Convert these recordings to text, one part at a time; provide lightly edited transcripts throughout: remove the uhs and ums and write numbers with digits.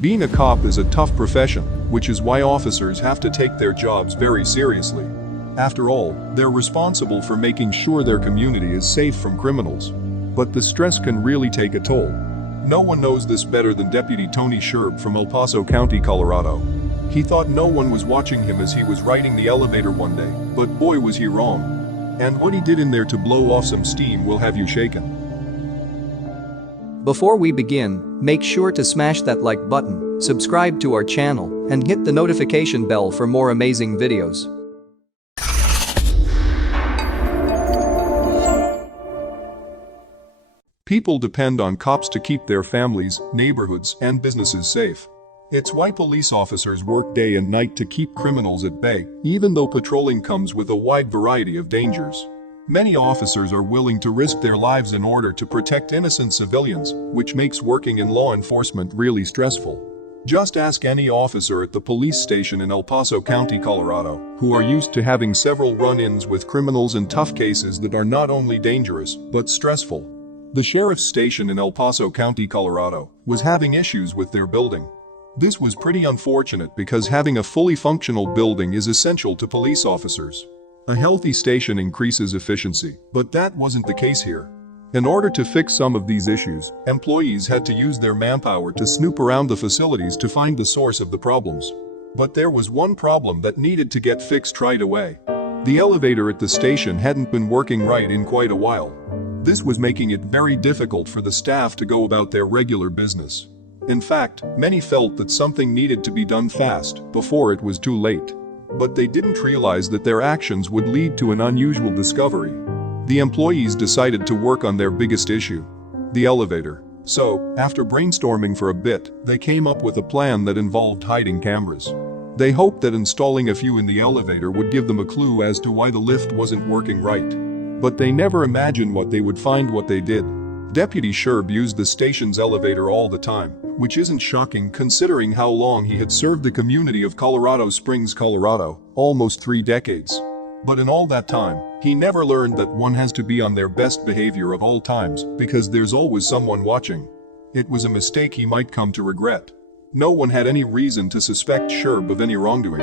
Being a cop is a tough profession, which is why officers have to take their jobs very seriously. After all, they're responsible for making sure their community is safe from criminals. But the stress can really take a toll. No one knows this better than Deputy Tony Scherb from El Paso County, Colorado. He thought no one was watching him as he was riding the elevator one day, but boy was he wrong. And what he did in there to blow off some steam will have you shaken. Before we begin, make sure to smash that like button, subscribe to our channel, and hit the notification bell for more amazing videos. People depend on cops to keep their families, neighborhoods, and businesses safe. It's why police officers work day and night to keep criminals at bay, even though patrolling comes with a wide variety of dangers. Many officers are willing to risk their lives in order to protect innocent civilians, which makes working in law enforcement really stressful. Just ask any officer at the police station in El Paso County, Colorado, who are used to having several run-ins with criminals and tough cases that are not only dangerous, but stressful. The sheriff's station in El Paso County, Colorado, was having issues with their building. This was pretty unfortunate because having a fully functional building is essential to police officers. A healthy station increases efficiency, but that wasn't the case here. In order to fix some of these issues, employees had to use their manpower to snoop around the facilities to find the source of the problems. But there was one problem that needed to get fixed right away. The elevator at the station hadn't been working right in quite a while. This was making it very difficult for the staff to go about their regular business. In fact, many felt that something needed to be done fast, before it was too late. But they didn't realize that their actions would lead to an unusual discovery. The employees decided to work on their biggest issue, the elevator. So, after brainstorming for a bit, they came up with a plan that involved hiding cameras. They hoped that installing a few in the elevator would give them a clue as to why the lift wasn't working right. But they never imagined what they would find what they did. Deputy Scherb used the station's elevator all the time, which isn't shocking considering how long he had served the community of Colorado Springs, Colorado, almost 3 decades. But in all that time, he never learned that one has to be on their best behavior at all times because there's always someone watching. It was a mistake he might come to regret. No one had any reason to suspect Scherb of any wrongdoing.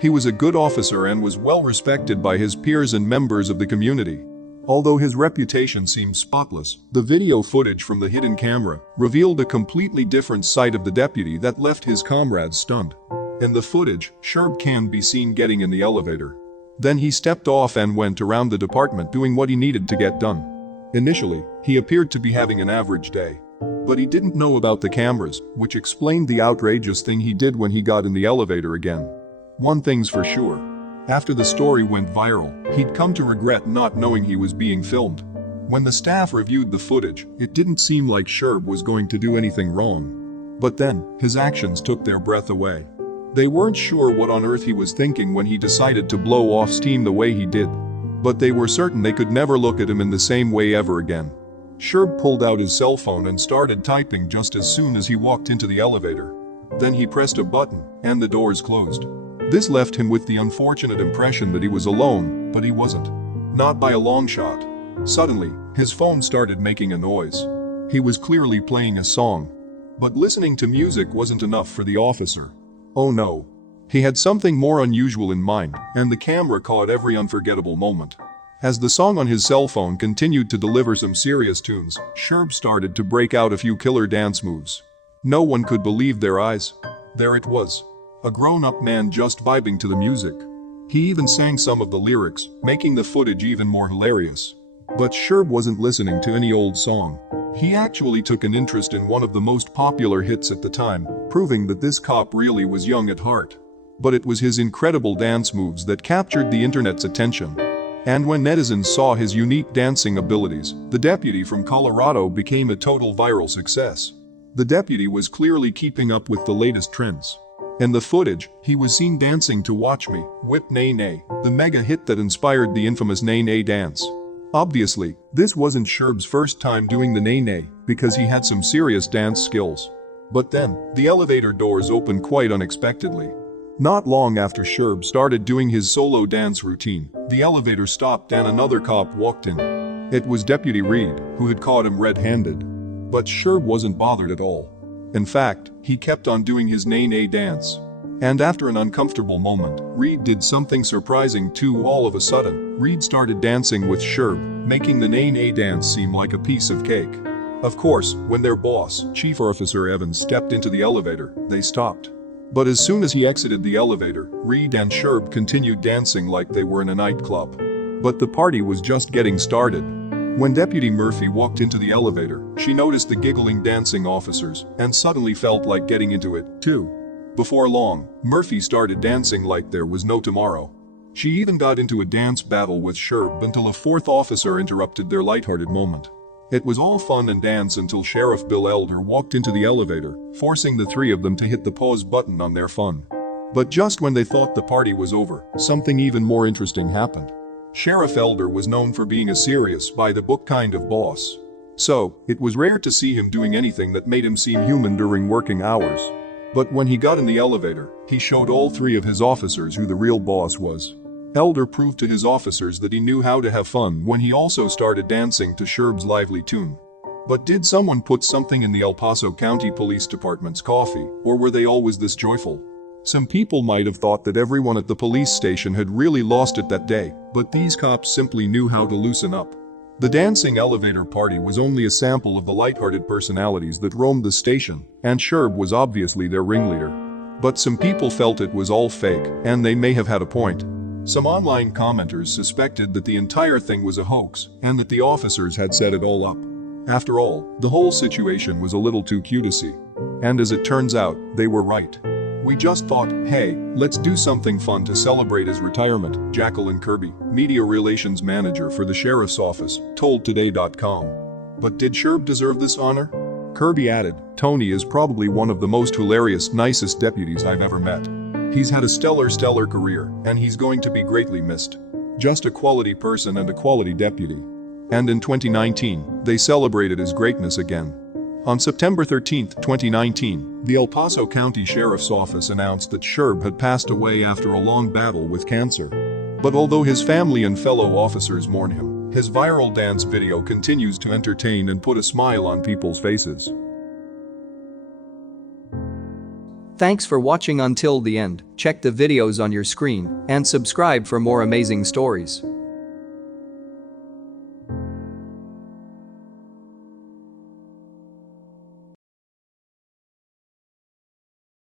He was a good officer and was well respected by his peers and members of the community. Although his reputation seemed spotless, the video footage from the hidden camera revealed a completely different side of the deputy that left his comrades stunned. In the footage, Scherb can be seen getting in the elevator. Then he stepped off and went around the department doing what he needed to get done. Initially, he appeared to be having an average day. But he didn't know about the cameras, which explained the outrageous thing he did when he got in the elevator again. One thing's for sure. After the story went viral, he'd come to regret not knowing he was being filmed. When the staff reviewed the footage, it didn't seem like Scherb was going to do anything wrong. But then, his actions took their breath away. They weren't sure what on earth he was thinking when he decided to blow off steam the way he did. But they were certain they could never look at him in the same way ever again. Scherb pulled out his cell phone and started typing just as soon as he walked into the elevator. Then he pressed a button, and the doors closed. This left him with the unfortunate impression that he was alone, but he wasn't. Not by a long shot. Suddenly, his phone started making a noise. He was clearly playing a song. But listening to music wasn't enough for the officer. Oh no. He had something more unusual in mind, and the camera caught every unforgettable moment. As the song on his cell phone continued to deliver some serious tunes, Scherb started to break out a few killer dance moves. No one could believe their eyes. There it was. A grown-up man just vibing to the music. He even sang some of the lyrics, making the footage even more hilarious. But Scherb wasn't listening to any old song. He actually took an interest in one of the most popular hits at the time, proving that this cop really was young at heart. But it was his incredible dance moves that captured the internet's attention. And when netizens saw his unique dancing abilities, the deputy from Colorado became a total viral success. The deputy was clearly keeping up with the latest trends. In the footage, he was seen dancing to Watch Me, Whip Nay Nay, the mega hit that inspired the infamous Nay Nay dance. Obviously, this wasn't Scherb's first time doing the Nay Nay, because he had some serious dance skills. But then, the elevator doors opened quite unexpectedly. Not long after Scherb started doing his solo dance routine, the elevator stopped and another cop walked in. It was Deputy Reed, who had caught him red-handed. But Scherb wasn't bothered at all. In fact, he kept on doing his nay-nay dance. And after an uncomfortable moment, Reed did something surprising too. All of a sudden, Reed started dancing with Scherb, making the nay-nay dance seem like a piece of cake. Of course, when their boss, Chief Officer Evans, stepped into the elevator, they stopped. But as soon as he exited the elevator, Reed and Scherb continued dancing like they were in a nightclub. But the party was just getting started. When Deputy Murphy walked into the elevator, she noticed the giggling dancing officers and suddenly felt like getting into it, too. Before long, Murphy started dancing like there was no tomorrow. She even got into a dance battle with Scherb until a fourth officer interrupted their lighthearted moment. It was all fun and dance until Sheriff Bill Elder walked into the elevator, forcing the three of them to hit the pause button on their fun. But just when they thought the party was over, something even more interesting happened. Sheriff Elder was known for being a serious, by-the-book kind of boss. So, it was rare to see him doing anything that made him seem human during working hours. But when he got in the elevator, he showed all three of his officers who the real boss was. Elder proved to his officers that he knew how to have fun when he also started dancing to Scherb's lively tune. But did someone put something in the El Paso County Police Department's coffee, or were they always this joyful? Some people might have thought that everyone at the police station had really lost it that day, but these cops simply knew how to loosen up. The dancing elevator party was only a sample of the lighthearted personalities that roamed the station, and Scherb was obviously their ringleader. But some people felt it was all fake, and they may have had a point. Some online commenters suspected that the entire thing was a hoax, and that the officers had set it all up. After all, the whole situation was a little too cutesy. And as it turns out, they were right. We just thought, hey, let's do something fun to celebrate his retirement, Jacqueline Kirby, media relations manager for the sheriff's office, told Today.com. But did Scherb deserve this honor? Kirby added, Tony is probably one of the most hilarious, nicest deputies I've ever met. He's had a stellar career, and he's going to be greatly missed. Just a quality person and a quality deputy. And in 2019, they celebrated his greatness again. On September 13, 2019, the El Paso County Sheriff's Office announced that Scherb had passed away after a long battle with cancer. But although his family and fellow officers mourn him, his viral dance video continues to entertain and put a smile on people's faces. Thanks for watching until the end. Check the videos on your screen and subscribe for more amazing stories.